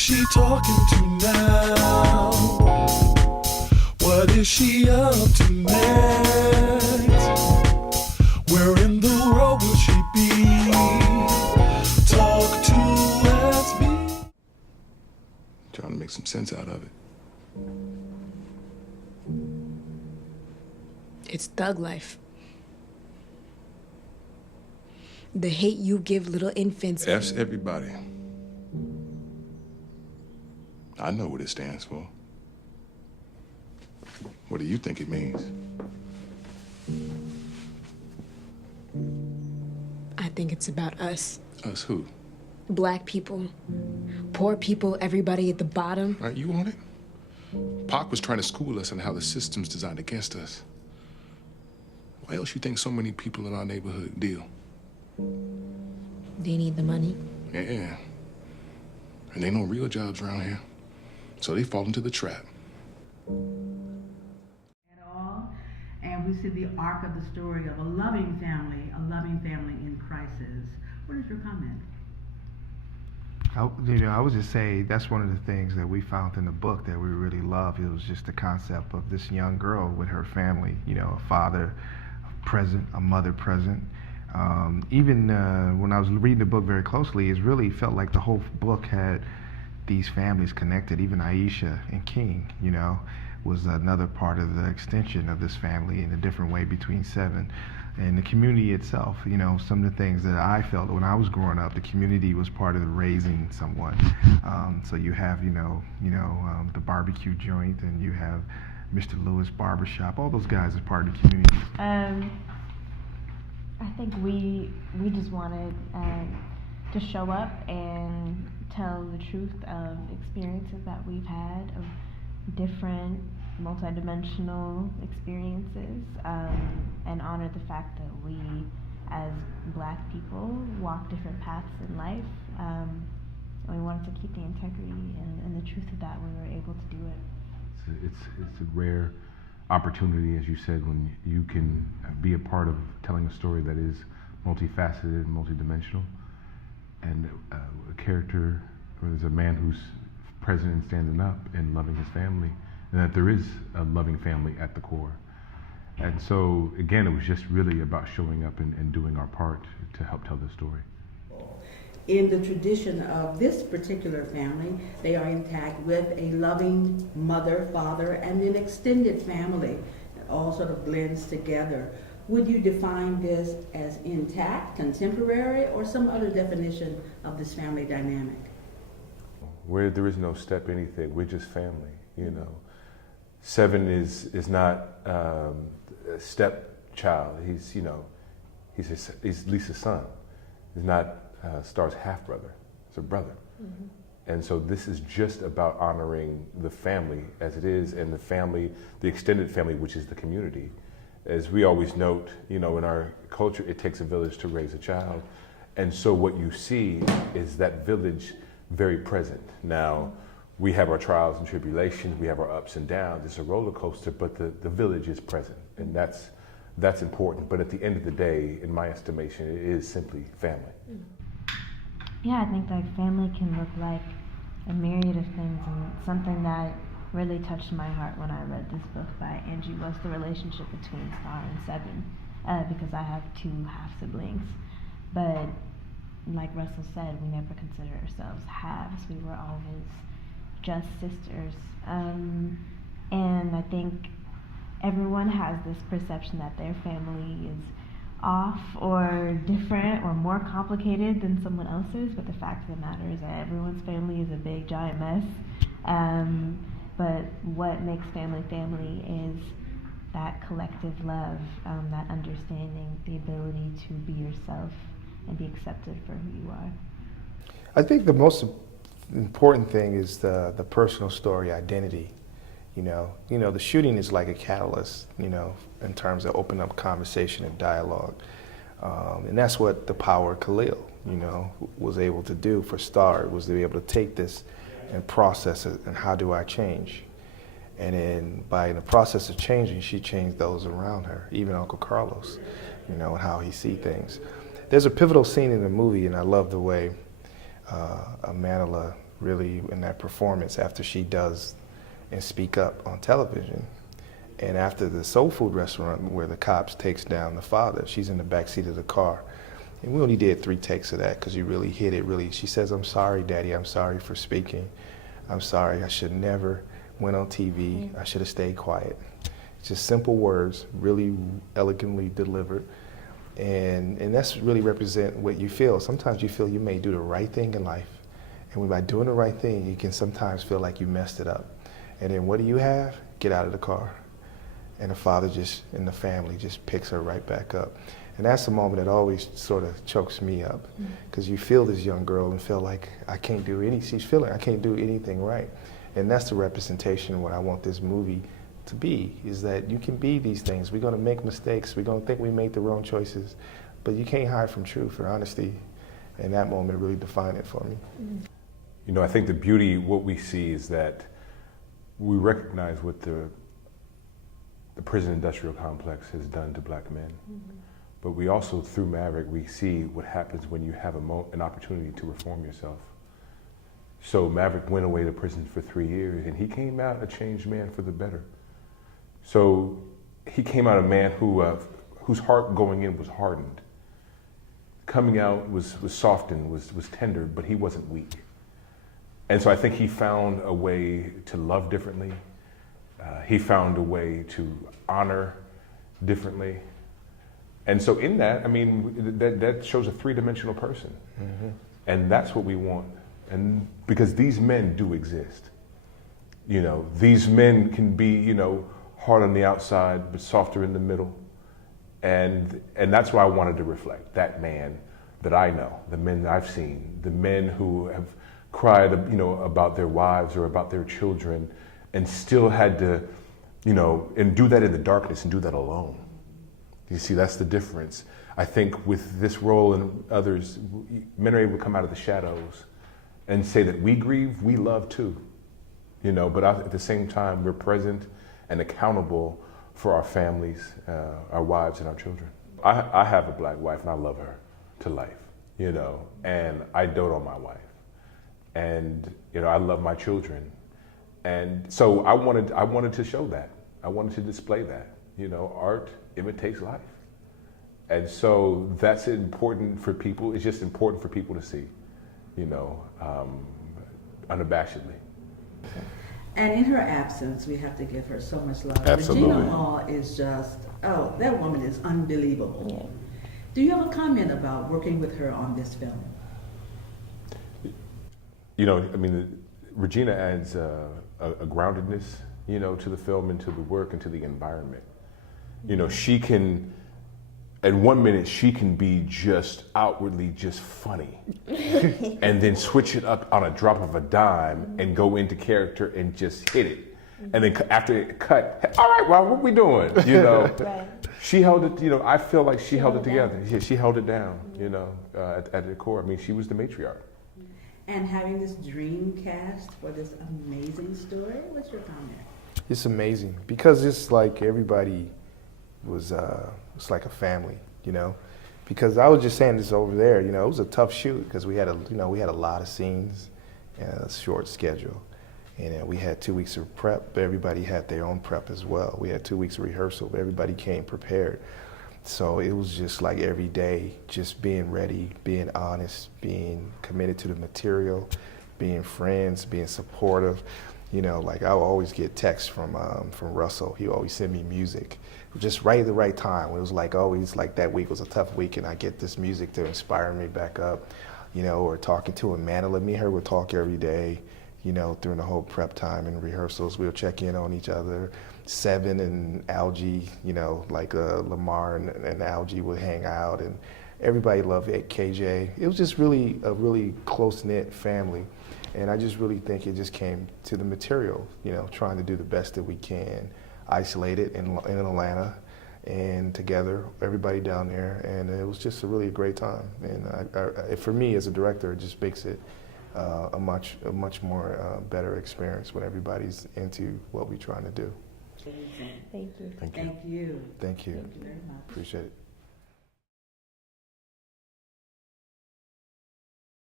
she talking to now? What is she up to next? Where in the world will she be? Talk2SV. Trying to make some sense out of it. It's thug life. The hate you give little infants. F's everybody. I know what it stands for. What do you think it means? I think it's about us. Us who? Black people, poor people, everybody at the bottom. Right, you want it? Pac was trying to school us on how the system's designed against us. Why else you think so many people in our neighborhood deal? They need the money. Yeah. And ain't no real jobs around here. So they fall into the trap. At all, and we see the arc of the story of a loving family in crisis. What is your comment? I would just say that's one of the things that we found in the book that we really loved. It was just the concept of this young girl with her family, a father present, a mother present. Even when I was reading the book very closely, it really felt like the whole book had these families connected. Even Aisha and King, was another part of the extension of this family in a different way between Seven. And the community itself, some of the things that I felt when I was growing up, the community was part of raising someone. So you have, the barbecue joint, and you have Mr. Lewis Barbershop. All those guys are part of the community. I think we just wanted to show up and tell the truth of experiences that we've had, of different multidimensional experiences, and honor the fact that we, as Black people, walk different paths in life, and we wanted to keep the integrity and the truth of that when we were able to do it. It's a rare opportunity, as you said, when you can be a part of telling a story that is multifaceted and multidimensional, and a character, where there's a man who's present and standing up and loving his family, and that there is a loving family at the core. And so, again, it was just really about showing up and doing our part to help tell the story. In the tradition of this particular family, they are intact with a loving mother, father, and an extended family. It all sort of blends together. Would you define this as intact, contemporary, or some other definition of this family dynamic? Where there is no step anything, we're just family, Seven is not a stepchild. He's Lisa's son. He's not Star's half-brother. It's a brother. Mm-hmm. And so this is just about honoring the family as it is, and the family, the extended family, which is the community. As we always note, in our culture, it takes a village to raise a child. And so what you see is that village very present. Now, we have our trials and tribulations, we have our ups and downs. It's a roller coaster, but the village is present, and that's important. But at the end of the day, in my estimation, it is simply family. Yeah, I think family can look like a myriad of things, and something that really touched my heart when I read this book by Angie was the relationship between Star and Seven, because I have two half siblings. But like Russell said, we never considered ourselves halves. We were always just sisters. And I think everyone has this perception that their family is off or different or more complicated than someone else's, but the fact of the matter is that everyone's family is a big giant mess. But what makes family family is that collective love, that understanding, the ability to be yourself and be accepted for who you are. I think the most important thing is the personal story identity. The shooting is like a catalyst, in terms of opening up conversation and dialogue. And that's what the power of Khalil, was able to do for Star, was to be able to take this and process it, and how do I change? And then in the process of changing, she changed those around her, even Uncle Carlos, and how he see things. There's a pivotal scene in the movie, and I love the way Amandla really in that performance after she does and speak up on television. And after the soul food restaurant where the cops takes down the father, she's in the back seat of the car. And we only did 3 takes of that because you really hit it, really. She says, "I'm sorry, Daddy, I'm sorry for speaking. I'm sorry, I should never went on TV. I should have stayed quiet." Just simple words, really elegantly delivered. And that's really represent what you feel. Sometimes you feel you may do the right thing in life. And by doing the right thing, you can sometimes feel like you messed it up. And then what do you have? Get out of the car. And the father just, and the family just picks her right back up. And that's the moment that always sort of chokes me up. Because you feel this young girl and feel like she's feeling I can't do anything right. And that's the representation of what I want this movie to be, is that you can be these things. We're going to make mistakes. We're going to think we made the wrong choices. But you can't hide from truth or honesty. And that moment really defined it for me. You know, I think the beauty, what we see is that we recognize what the prison industrial complex has done to black men. But we also, through Maverick, we see what happens when you have an opportunity to reform yourself. So Maverick went away to prison for 3 years, and he came out a changed man for the better. So he came out a man whose heart going in was hardened. Coming out was softened, was tender, but he wasn't weak. And so I think he found a way to love differently. He found a way to honor differently. And so in that, I mean, that shows a 3-dimensional person. And that's what we want. And because these men do exist. You know, these men can be, you know, hard on the outside, but softer in the middle. And that's why I wanted to reflect that man that I know, the men that I've seen, the men who have cried, you know, about their wives or about their children and still had to, you know, and do that in the darkness and do that alone. You see, that's the difference. I think with this role and others, men are able to come out of the shadows and say that we grieve, we love too. You know, but at the same time, we're present and accountable for our families, our wives and our children. I have a black wife and I love her to life, you know, and I dote on my wife. And, you know, I love my children. And so I wanted to show that. I wanted to display that. You know, art imitates life. And so that's important for people. It's just important for people to see, you know, unabashedly. And in her absence, we have to give her so much love. Absolutely. Regina Hall is just, oh, that woman is unbelievable. Yeah. Do you have a comment about working with her on this film? You know, I mean, Regina adds a groundedness, you know, to the film and to the work and to the environment. You know, she can, at 1 minute, she can be just outwardly just funny and then switch it up on a drop of a dime and go into character and just hit it. And then after it cut, all right, well, what we doing? You know, Right. She held it, you know, I feel like she held it together. Yeah, she held it down, you know, at the core. I mean, she was the matriarch. And having this dream cast for this amazing story, what's your comment? It's amazing because it's like everybody was, it's like a family, you know. Because I was just saying this over there, you know, it was a tough shoot because we had a lot of scenes and a short schedule. And we had 2 weeks of prep, but everybody had their own prep as well. We had 2 weeks of rehearsal, but everybody came prepared. So it was just like every day, just being ready, being honest, being committed to the material, being friends, being supportive. You know, like I would always get texts from Russell. He would always send me music, just right at the right time. It was like always like that week was a tough week, and I get this music to inspire me back up. You know, or talking to him, Manila, me and her would talk every day. You know, during the whole prep time and rehearsals, we'll check in on each other. Seven and Algie, you know, like Lamar and Algie would hang out, and everybody loved KJ. It was just really a really close-knit family, and I just really think it just came to the material, you know, trying to do the best that we can, isolated in Atlanta, and together, everybody down there, and it was just a really great time. And for me as a director, it just makes it a much more better experience when everybody's into what we're trying to do. Thank you. Thank you. Thank you. Thank you. Thank you very much. Appreciate it.